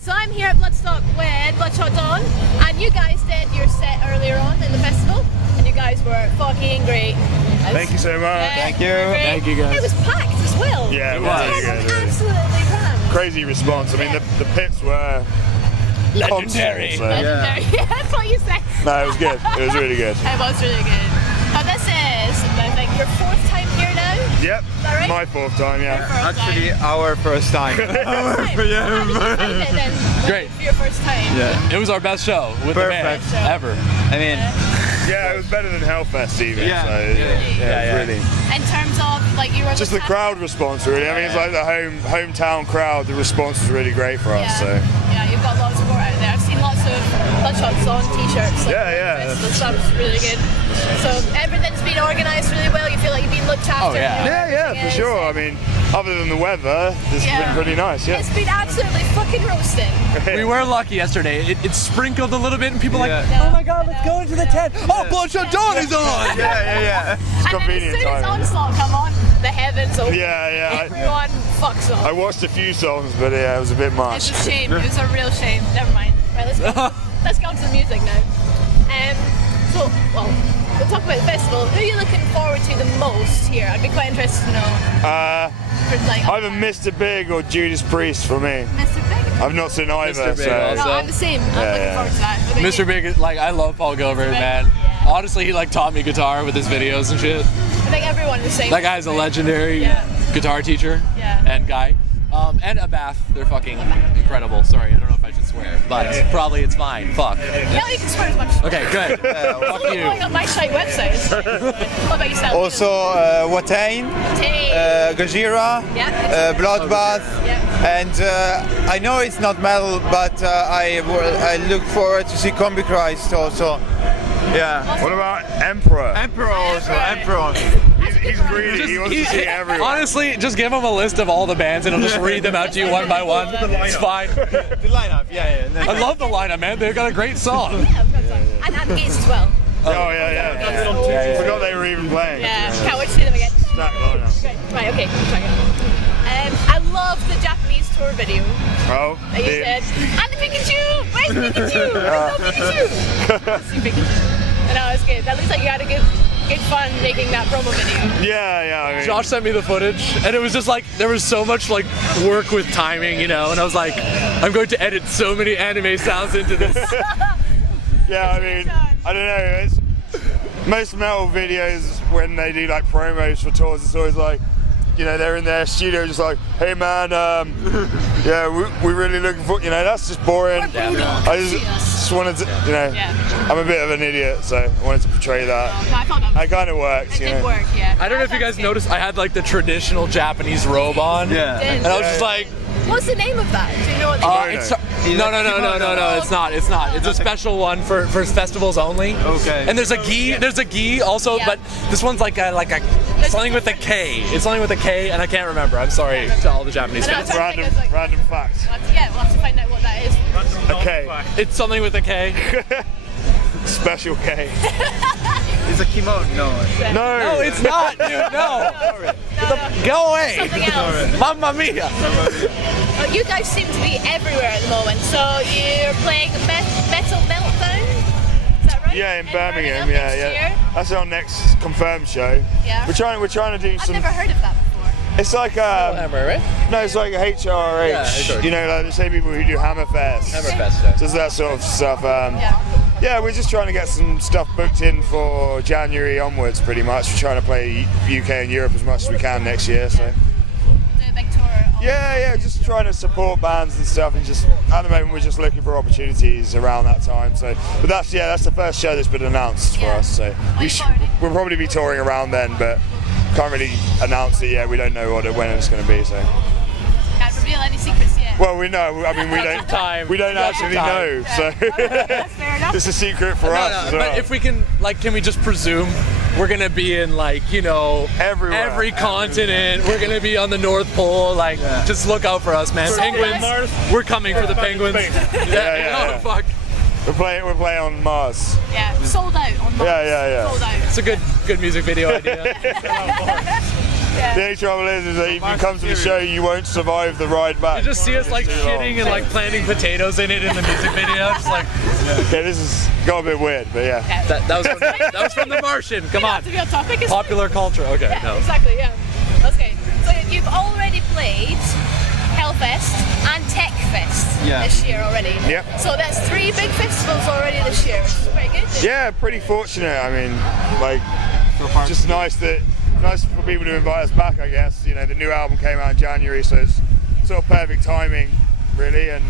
So I'm here at Bloodstock with Bloodshot Dawn, and you guys did your set earlier on in the festival, and you guys were fucking great. Thank you so much. Thank you. Thank you guys. It was packed as well. Yeah, it was absolutely rammed. Crazy response. I mean, the pits were legendary. So. Legendary. Yeah, that's what you say. No, it was good. It was really good. It was really good. Now this is, I think, your 4th time here now? Yep. Is that right? My 4th time, yeah. Actually, our first time. Great. For your first time. Yeah. It was our best show with Perfect. the band ever. I mean, yeah, it was better than Hellfest even. Yeah. So, yeah, really. In terms of, like, you were Just the crowd response, really. I mean, it's like the hometown crowd. The response was really great for us. So. Yeah, you've got a lot of support out there. I've seen lots of Bloodshots on t-shirts. Like, Yeah. The stuff's really good. So everything's been organised really well. You feel like you've been looked after. Oh, yeah. Yeah, for sure. I mean, other than the weather, this has been pretty nice. Yeah. It's been absolutely fucking roasting. We were lucky yesterday. It sprinkled a little bit, and people were like, Yeah. oh my god, let's go into the tent. Oh, Bloodshot Dawn is on! Yeah. It's And then convenient as soon as timing. Onslaught come on, the heavens open. Yeah. Everyone fucks off. I watched a few songs, but yeah, it was a bit much. It's a shame. It was a real shame. Never mind. Right, let's go on to the music now. We'll talk about the festival. Who are you looking forward to the most here? I'd be quite interested to know. Either Mr. Big or Judas Priest for me. Mr. Big? I've not seen either, Mr. Big so. also. No, I'm the same. I'm looking forward to that. What about Mr. you? Big, like, I love Paul Gilbert, man. Yeah. Honestly, he like taught me guitar with his videos and shit. I think everyone is the same. That guy's a legendary guitar teacher and guy. And Abath, they're fucking incredible. Sorry, I don't know if I should swear, but probably it's fine. Fuck. Yeah, you can swear as much. Okay, good. Fuck you. Going on my site website. What about yourself? also Watain, Gajira, Bloodbath, and I know it's not metal, but I look forward to see Combi Christ also. Yeah. What about Emperor? Emperor also. Emperor. He's greedy. He wants to see everyone. Honestly, just give him a list of all the bands and he'll just read them out to you one by one. It's fine. The lineup. Yeah. I love the lineup, man. They've got a great song. And Gates as well. Oh, yeah. Forgot they were even playing. Yeah, can't wait to see them again. Stacked lineup. Right, okay. I love the Japanese tour video. Oh, You said, and the Pikachu! Where's Pikachu? Where's no Pikachu? See Pikachu. I know, it's good. That looks like you had a good fun making that promo video. Yeah. I mean, Josh sent me the footage, and it was just like, there was so much like work with timing, you know, and I was like, I'm going to edit so many anime sounds into this. yeah, I mean, I don't know. Most metal videos, when they do like promos for tours, it's always like, you know, they're in their studio just like, hey man, yeah, we're really looking for, you know, that's just boring. I just wanted to, you know, I'm a bit of an idiot, so I wanted to portray that. I thought that It kind of works, you know. It did work, yeah. I don't know if you guys noticed, I had like the traditional Japanese robe on. Yeah. And I was just like, What's the name of that? Do you know what the name it's, no, it's not. It's a special one for festivals only. Okay. And there's a gi also, but this one's like a something with a K. It's something with a K, and I can't remember. I'm sorry to all the Japanese fans. Random facts. Yeah, we'll have to find out what that is. Okay. It's something with a K. Special K. It's a kimono. No. No, it's not, dude. No. Go away. Something else. Mamma mia. Well, you guys seem to be everywhere at the moment. So you're playing Metal Meltdown. Is that right? Yeah, in Birmingham. next Yeah. year? That's our next confirmed show. Yeah. We're trying to do I've some. never heard of that before. It's like right? no, it's like HRH. Yeah, HRH. You know, like the same people who do Hammerfest. Hammerfest, Just that sort of stuff. Yeah, we're just trying to get some stuff booked in for January onwards, pretty much. We're trying to play UK and Europe as much as we can next year. So. Do a big tour. Yeah, just trying to support bands and stuff, and just at the moment we're just looking for opportunities around that time. So, but that's the first show that's been announced for us. So we'll probably be touring around then, but can't really announce it yet. We don't know when it's going to be. So. Can't reveal any secrets yet. Well, we know. I mean, we don't actually know. So That's fair enough. it's a secret for us. As well. But if we can, can we just presume we're gonna be in Everywhere. every continent? We're gonna be on the North Pole. Just look out for us, man. Penguins. We're coming for the penguins. Yeah. Oh fuck. We're playing on Mars. Yeah, sold out on Mars. Yeah. Sold out. It's a good music video idea. The only trouble is that if you come to the show, you won't survive the ride back. You just see us like shitting and like planting potatoes in it in the music video. Just like, yeah, this has got a bit weird, but yeah. That was from The Martian. Come on. To be on topic, Popular culture. Okay. Yeah, No. exactly. Yeah. Okay. So you've already played Hellfest and Techfest this year already. Yep. So that's 3 big festivals already this year, which is pretty good. Yeah, pretty fortunate. I mean, like, just nice for people to invite us back, I guess. You know, the new album came out in January, so it's sort of perfect timing, really. And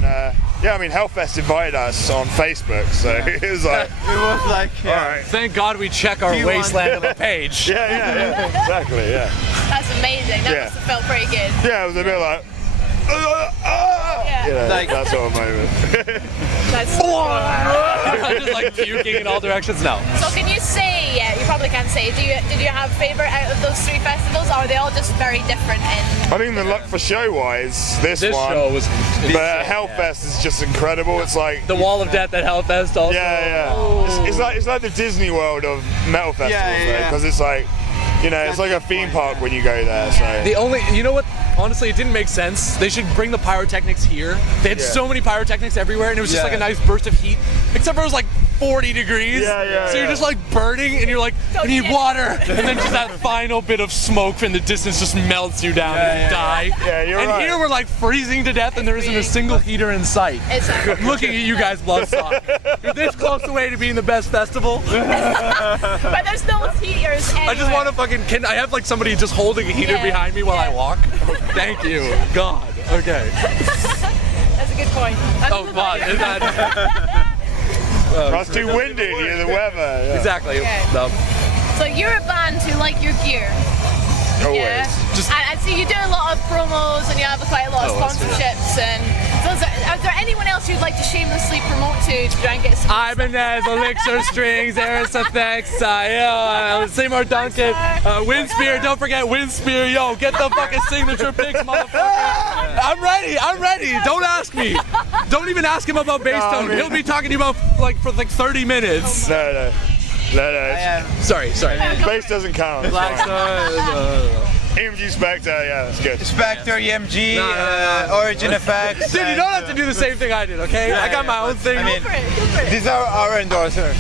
yeah, I mean, Hellfest invited us on Facebook, so it was like, all right. Thank God we check our Wasteland of a page. Yeah, exactly, yeah. That's amazing. That must have felt pretty good. Yeah, it was a bit like, you know, Like- that sort of moment. That's Just like puking in all directions. No. So can you say, you probably can't say, did you have a favourite out of those 3 festivals, or are they all just very different in... I think the luck for show-wise, this one, show was. but Hellfest is just incredible. It's like The Wall of Death at Hellfest also. Yeah. It's like the Disney World of metal festivals, because it's like, you know, it's like a theme park when you go there. So The only, you know what? Honestly, it didn't make sense. They should bring the pyrotechnics here. They had so many pyrotechnics everywhere, and it was just like a nice burst of heat. Except for it was like 40 degrees. So you're just like burning, and you're like, I need water. And then just that final bit of smoke from the distance just melts you down and you die. Yeah, you're and right. here we're like freezing to death, and there isn't a single heater in sight. Exactly. Looking at you guys, Bloodstock. You're this close away to being the best festival. But there's no heaters anywhere. I just want to fucking. Can I have like somebody just holding a heater behind me while I walk? Thank you, God. Okay. That's a good point. Oh, God. Is that? It's too windy, the weather. Yeah. Exactly. Okay. No. So you're a band who like your gear. Always. Yeah. Just- I see you do a lot of promos and you have quite a lot of that's good. sponsorships. And so is there anyone else you'd like to shamelessly promote to try and get some? Ibanez, Elixir Strings, Eris Effects, Seymour Duncan, Windspear, don't forget Windspear, yo, get the fucking signature pics, motherfucker. I'm ready, don't ask me. Don't even ask him about Basestone, he'll be talking to you about for 30 minutes. No. Sorry. Bass doesn't count. EMG Spectre, yeah, that's good. Spectre, EMG, Origin Effects. Dude, you don't have to do the same thing I did, okay? I got my own thing. I mean, Go for it. these are our endorsers.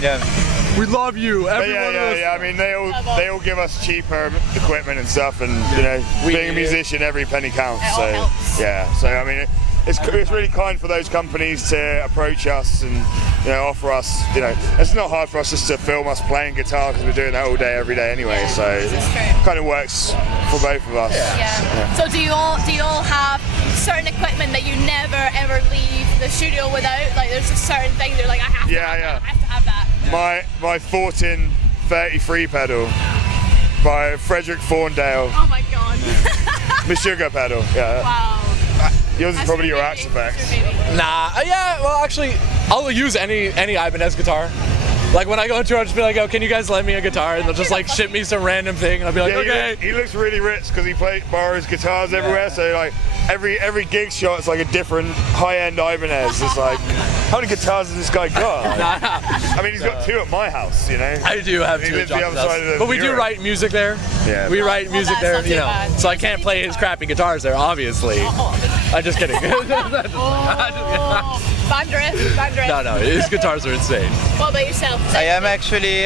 Yeah. We love you, But every one of us. yeah. I mean, they all give us cheaper equipment and stuff, and you know, being a musician, every penny counts. It all So helps. yeah. So I mean, it's really kind for those companies to approach us and offer us. It's not hard for us just to film us playing guitar because we're doing that all day, every day anyway. So this is true. it kind of works for both of us. Yeah. So do you all have certain equipment that you never ever leave the studio without? Like there's a certain thing they're like, I have to have that. My Fortin 33 pedal by Frederick Thorndale. Oh my god. The sugar pedal. Yeah. Wow. Yours is probably your Axe Effects. Nah, yeah, well actually, I'll use any Ibanez guitar. Like when I go into it, I'll just be like, oh, can you guys lend me a guitar? And they'll just like ship me some random thing, and I'll be like, okay. He looks really rich because he borrows guitars everywhere. So like every gig shot, it's like a different high-end Ibanez. It's like, how many guitars has this guy got? I mean, he's got 2 at my house. I do have 2 He at lives the John's other house. side of the But we do Europe. write music there. Yeah. We write music that's there, not too bad. so I can't play his crappy guitars there, obviously. I'm just kidding. Bandrift. No, his guitars are insane. What about yourself? I am actually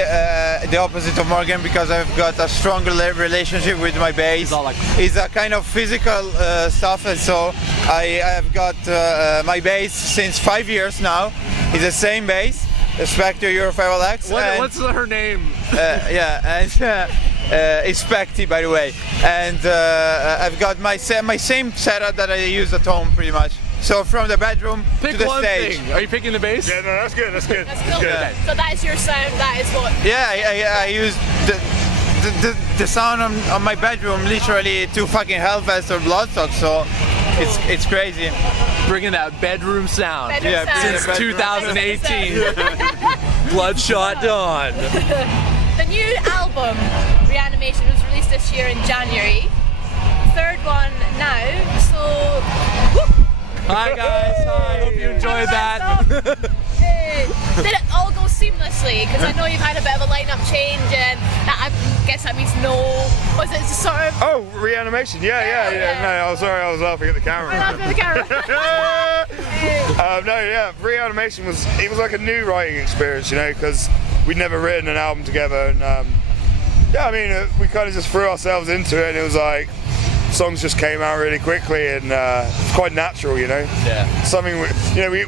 the opposite of Morgan because I've got a stronger relationship with my bass. He's all like- It's a kind of physical stuff, and so I have got my bass since 5 years now. It's the same bass, the Spectre Euro 5LX. What's her name? It's Specty, by the way. And I've got my same setup that I use at home, pretty much. So from the bedroom Pick to the one stage. thing. Are you picking the bass? Yeah, no, that's good. That's cool. Good. So that is your sound. That is what. Yeah, I use the sound on my bedroom literally to fucking Hellfest or Bloodstock, so it's crazy. Bringing that bedroom sound. Bedroom sound. Since 2018. Bloodshot Dawn. The new album, Reanimation, was released this year in January. 3rd one now. So. Hi guys, hi, hope you enjoyed that. Hey. did it all go seamlessly? Because I know you've had a bit of a lineup change, and that, I guess that means no. Was it just sort of? Oh, Reanimation. Yeah. No, I'm sorry, I was laughing at the camera. I laughed at the camera. No, yeah, Reanimation was like a new writing experience, you know, because we'd never written an album together, and yeah, I mean, we kind of just threw ourselves into it, and it was like songs just came out really quickly, and it's quite natural, you know. Yeah. Something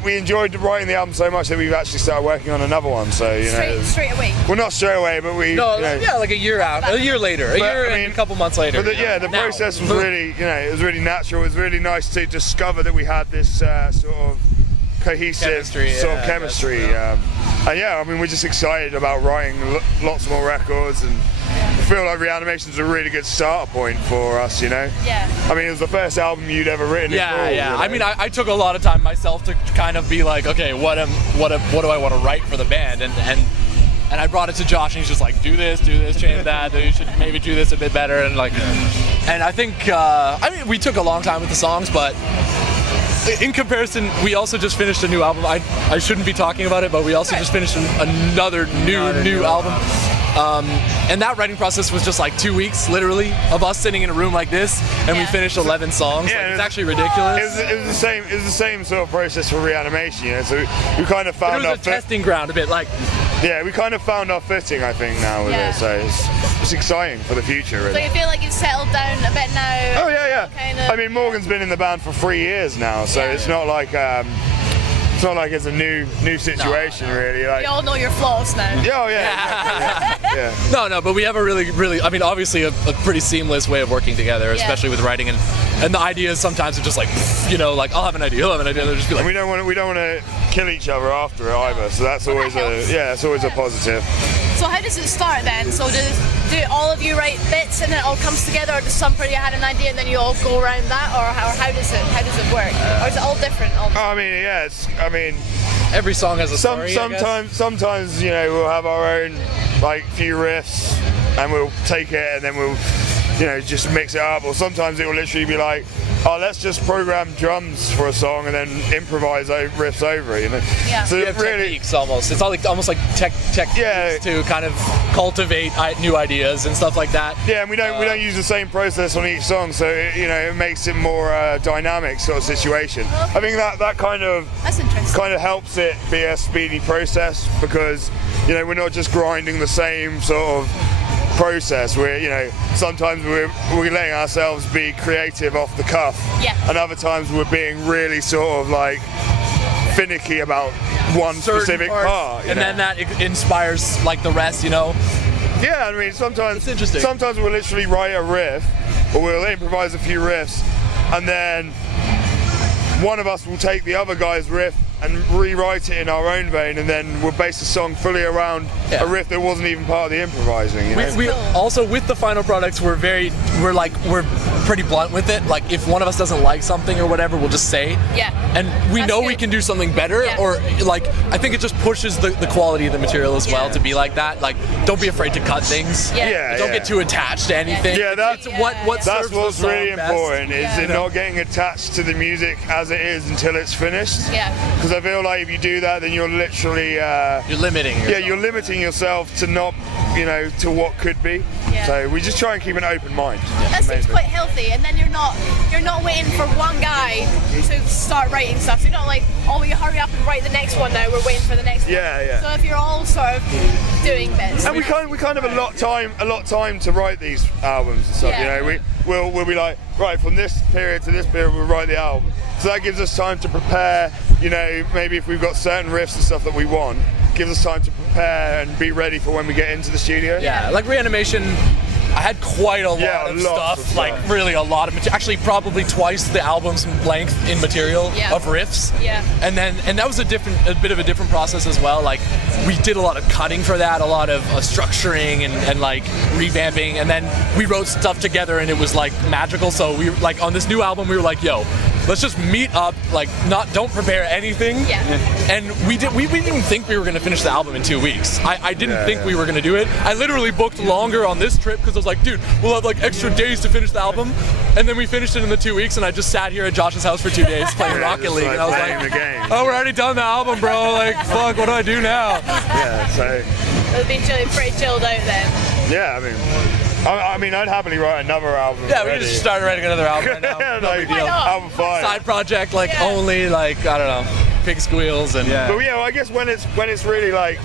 we enjoyed writing the album so much that we've actually started working on another one. So you know, straight away. Well, not straight away, but we. No, you know, yeah, like a year later, a couple months later. But the process was really, you know, it was really natural. It was really nice to discover that we had this sort of cohesive chemistry. And yeah, I mean, we're just excited about writing lots more records, and I feel like Reanimation's a really good starter point for us, you know? Yeah. I mean, it was the first album you'd ever written. Yeah. You know? I mean, I took a lot of time myself to kind of be like, okay, what do I want to write for the band? And I brought it to Josh, and he's just like, do this, change that. You should maybe do this a bit better, and like, and I think, I mean, we took a long time with the songs, but in comparison, we also just finished a new album. I shouldn't be talking about it, but we also just finished another new album. And that writing process was just like 2 weeks, literally, of us sitting in a room like this, and we finished 11 songs. Yeah, like, it's actually ridiculous. It was the same sort of process for Reanimation, you know. So we kind of found our testing ground a bit, like. Yeah, we kind of found our footing, I think, now with it. So it's exciting for the future, really. So you feel like you've settled down a bit now? Oh yeah. Kind of. I mean, Morgan's been in the band for 3 years now, so it's not like it's a new situation, really. Like, you all know your flaws now. Yeah, exactly. Yeah. No, but we have a really, I mean, obviously a pretty seamless way of working together, especially with writing, and the ideas sometimes are just like, you know, like I'll have an idea, they'll just be like. And we don't want to kill each other after it either, so that's always it's always a positive. So how does it start then? So do all of you write bits and then it all comes together, or does somebody had an idea and then you all go around that, or how does it work? Or is it all different? I mean, every song has a story. Sometimes you know, we'll have our own like few riffs, and we'll take it and then we'll, you know, just mix it up. Or sometimes it will literally be like, oh, let's just program drums for a song and then improvise riffs over it, you know. Yeah. So you have really, techniques almost. It's almost like techniques to kind of cultivate new ideas and stuff like that. Yeah, and we don't use the same process on each song, so it makes it more dynamic sort of situation. Okay. I think that kind of helps it be a speedy process, because you know, we're not just grinding the same sort of process. We're, you know, sometimes we're letting ourselves be creative off the cuff, and other times we're being really sort of like finicky about one specific part, and then that inspires like the rest, you know. Yeah, I mean, sometimes it's interesting. Sometimes we'll literally write a riff, or we'll improvise a few riffs, and then one of us will take the other guy's riff and rewrite it in our own vein, and then we'll base the song fully around a riff that wasn't even part of the improvising. You know? We also, with the final products, we're pretty blunt with it. Like, if one of us doesn't like something or whatever, we'll just say. Yeah. And we know we can do something better, or like, I think it just pushes the quality of the material as well to be like that. Like, don't be afraid to cut things. Don't get too attached to anything. Yeah, that's what's really important best. is not getting attached to the music as it is until it's finished. Yeah. Because I feel like if you do that, then you're literally you're limiting yourself. Yeah, you're limiting yourself to not, you know, to what could be. Yeah. So we just try and keep an open mind. That seems quite healthy, and then you're not waiting for one guy to start writing stuff. So you're not like, oh, will you hurry up and write the next one now? We're waiting for the next one. Yeah. So if you're all sort of doing bits, and we kind of have a lot of time to write these albums and stuff. Yeah. You know, we'll be like, right, from this period to this period, we'll write the album. So that gives us time to prepare. You know, maybe if we've got certain riffs and stuff that we want, gives us time to prepare and be ready for when we get into the studio. Yeah, like Reanimation, I had quite a lot of stuff, like really a lot of material. Actually, probably twice the album's length in material of riffs. Yeah. And that was a bit of a different process as well. Like, we did a lot of cutting for that, a lot of structuring and like revamping, and then we wrote stuff together, and it was like magical. So we like on this new album, we were like, yo, let's just meet up, like don't prepare anything. Yeah. And we didn't think we were gonna finish the album in 2 weeks. I didn't think we were gonna do it. I literally booked longer on this trip because I was like, like, dude, we'll have like extra days to finish the album. And then we finished it in the 2 weeks, and I just sat here at Josh's house for 2 days playing Rocket League. And I was playing like, the game. oh, we're already done the album, bro. Like, fuck, what do I do now? Yeah, so. It'll be pretty chilled out then. Yeah, I mean, I'd happily write another album. Yeah, already. we just started writing another album right now. No Like, big deal. album 5. Side project, like only like, I don't know, pig squeals and But yeah, well, I guess when it's really like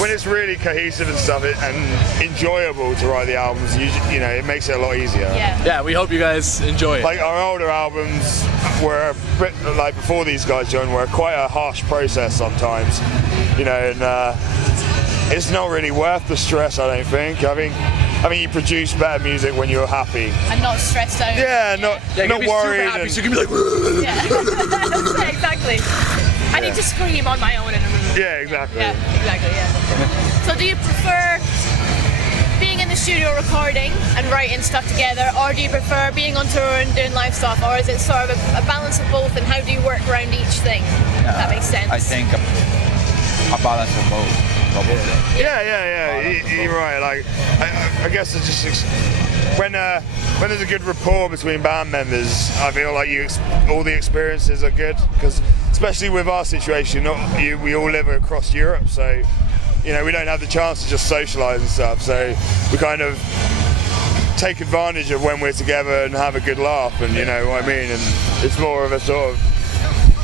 when it's really cohesive and stuff and enjoyable to write the albums, you know, it makes it a lot easier. Yeah, we hope you guys enjoy it. Like our older albums were like before these guys joined were quite a harsh process sometimes, you know, and it's not really worth the stress, I don't think. I mean, you produce better music when you're happy and not stressed out. Yeah, not worried. Super happy, so you can be like, yeah, exactly. I need to scream on my own in a room. Yeah, exactly. Yeah, exactly. Yeah. So, do you prefer being in the studio recording and writing stuff together, or do you prefer being on tour and doing live stuff, or is it sort of a balance of both? And how do you work around each thing? If that makes sense. I think a balance of both. Yeah. You're right. Like, I guess it's just when there's a good rapport between band members, I feel like all the experiences are good, because especially with our situation, we all live across Europe, so you know we don't have the chance to just socialise and stuff. So we kind of take advantage of when we're together and have a good laugh, and you know what I mean. And it's more of a sort of,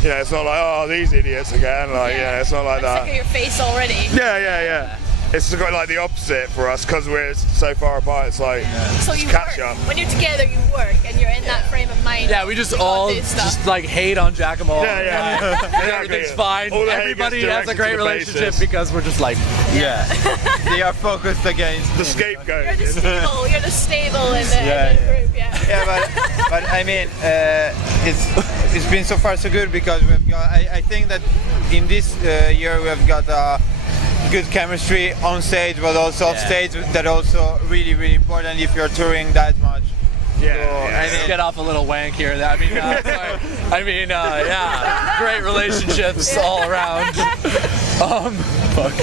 you know, it's not like, oh, these idiots again. Like, yeah, it's not like that. Sick of your face already. Yeah. It's got like the opposite for us because we're so far apart. It's like so you catch work. up. When you're together, you work, and you're in that frame of mind. Yeah, we just all just like hate on Giacomo. Yeah. And everything's fine. Everybody has a great relationship because we're just like, they are focused against the scapegoat. You're the stable. You're the stable in the group. Yeah, but I mean, it's been so far so good because we've got. I think that in this year we've got good chemistry on stage, but also off stage. That also really important if you're touring that much. I mean, get off a little wank here. I mean, great relationships all around. Fuck.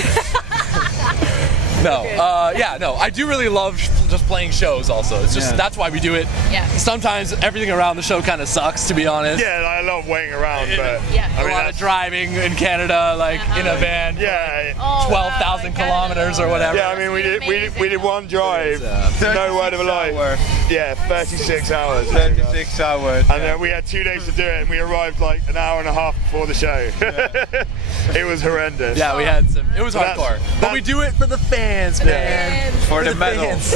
No, I do really love just playing shows also. It's just, that's why we do it. Yeah. Sometimes everything around the show kind of sucks, to be honest. Yeah, I love waiting around, but a lot of driving in Canada, like in a van. 12,000 kilometers or whatever. Yeah, I mean, we did one drive, no word of a lie. 36 hours. 36 hours. And then we had 2 days to do it, and we arrived like an hour and a half before the show. It was horrendous. Yeah, we had some. It was hardcore, but we do it for the fans, man. For the medals.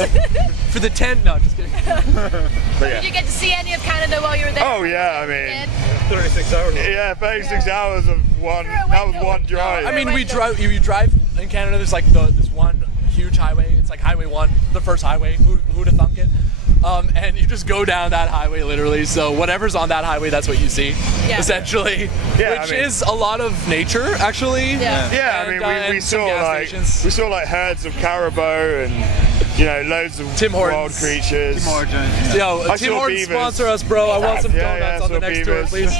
For the tent. No, just kidding. Did you get to see any of Canada while you were there? Oh yeah, I mean, 36 hours. Yeah, 36 hours of one. That was one drive. I mean, we drive. You drive in Canada. There's like this one huge highway. It's like Highway 1, the first highway. Who'd have thunk it? And you just go down that highway literally. So whatever's on that highway, that's what you see, essentially. Which is a lot of nature, actually. Yeah. I mean, we saw like herds of caribou and loads of wild creatures. Yo, Tim Hortons sponsor us, bro. I want some donuts on the next tour, please.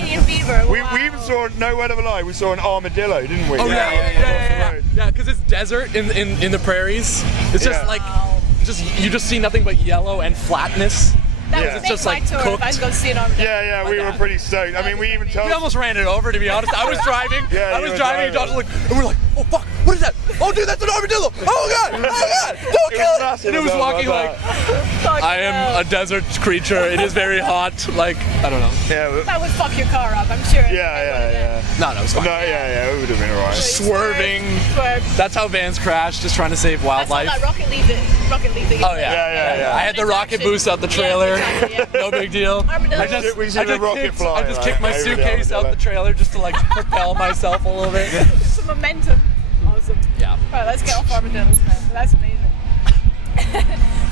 We even saw, no word of a lie, we saw an armadillo, didn't we? Oh yeah, because it's desert in the prairies. It's just like. You just see nothing but yellow and flatness. That was just like tour cooked. If I was going to see it on we were pretty stoked. I mean, we almost ran it over, to be honest. I was driving. And Josh was like, and we're like, oh fuck, what is that? Oh dude, that's an armadillo. Oh god, don't kill it. And it was walking like, I am a desert creature. It is very hot. Like, I don't know. Yeah, that would fuck your car up, I'm sure. Yeah. No, it was fine. No, it would have been alright. Just swerving. That's how vans crash, just trying to save wildlife. That's how that Rocket League. Oh yeah. I had the rocket boost out the trailer. No big deal. I just kicked my suitcase out the trailer just to like propel myself a little bit. Some momentum. Awesome. Yeah. Right, let's get off armadillos now. That's amazing.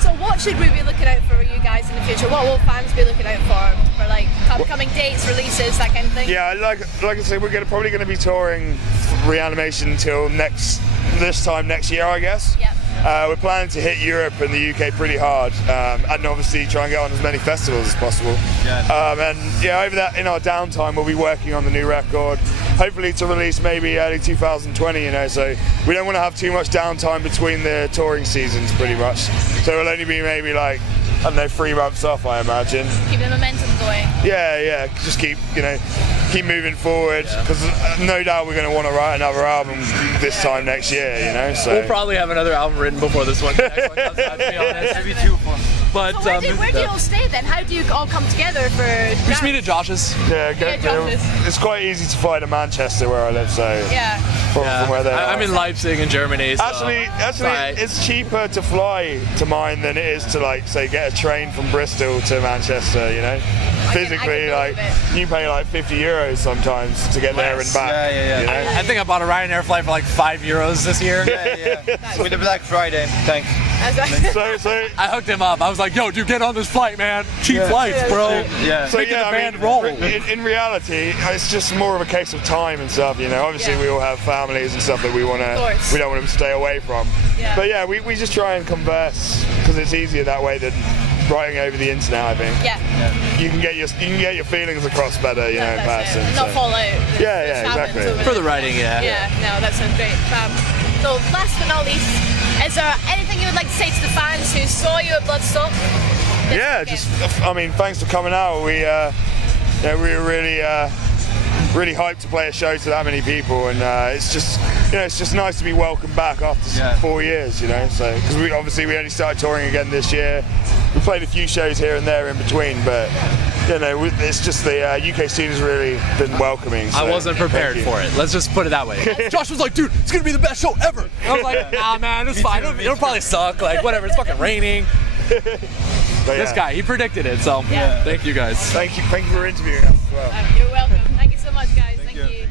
So what should we be looking out for you guys in the future? What will fans be looking out for like upcoming dates, releases, that kind of thing? Yeah, like I said, we're probably going to be touring Reanimation until this time next year, I guess. Yep. We're planning to hit Europe and the UK pretty hard, and obviously try and get on as many festivals as possible. And over that, in our downtime, we'll be working on the new record. hopefully to release maybe early 2020, you know, so we don't want to have too much downtime between the touring seasons pretty much. So it'll only be maybe like, I don't know, 3 months off, I imagine. Keep the momentum going. Yeah, just keep moving forward, because no doubt we're going to want to write another album this time next year, you know. So we'll probably have another album written before this one. Next one comes out, to be honest. Maybe 2 for. But so where do you all stay then? How do you all come together for? We just meet at Josh's. Josh's. It's quite easy to find in Manchester where I live, so from where they are. I'm in Leipzig in Germany. So Actually, it's cheaper to fly to mine than it is to, like, say, get a train from Bristol to Manchester, you know. Physically, like, you pay like €50 sometimes to get there and back. Yeah. You know? I think I bought a Ryanair flight for like €5 this year. Yeah. With the Black Friday. Thanks. So I hooked him up. I was like, yo, dude, get on this flight, man. Cheap flights, bro. Yeah. So Making yeah, the band roll. In reality, it's just more of a case of time and stuff, you know. Obviously, we all have families and stuff that we don't want to stay away from. Yeah. But yeah, we just try and converse because it's easier that way than writing over the internet, I think. Yeah. You can get your feelings across better, you know, in person. And not fall out. Yeah, exactly. For the writing, yeah. Yeah, no, that sounds great. So last but not least, is there anything you would like to say to the fans who saw you at Bloodstock? Yeah, thanks for coming out. We were really hyped to play a show to that many people, and it's just nice to be welcomed back after 4 years, you know. So because we only started touring again this year. We played a few shows here and there in between, but you know, it's just the UK scene has really been welcoming. So I wasn't prepared for it. Let's just put it that way. Josh was like, dude, it's gonna be the best show ever. And I was like, nah, man, it's fine. It'll probably suck. Like, whatever. It's fucking raining. This guy, he predicted it. So, thank you guys. Thank you for interviewing us as well. You're welcome. Thank you so much, guys. Thank you.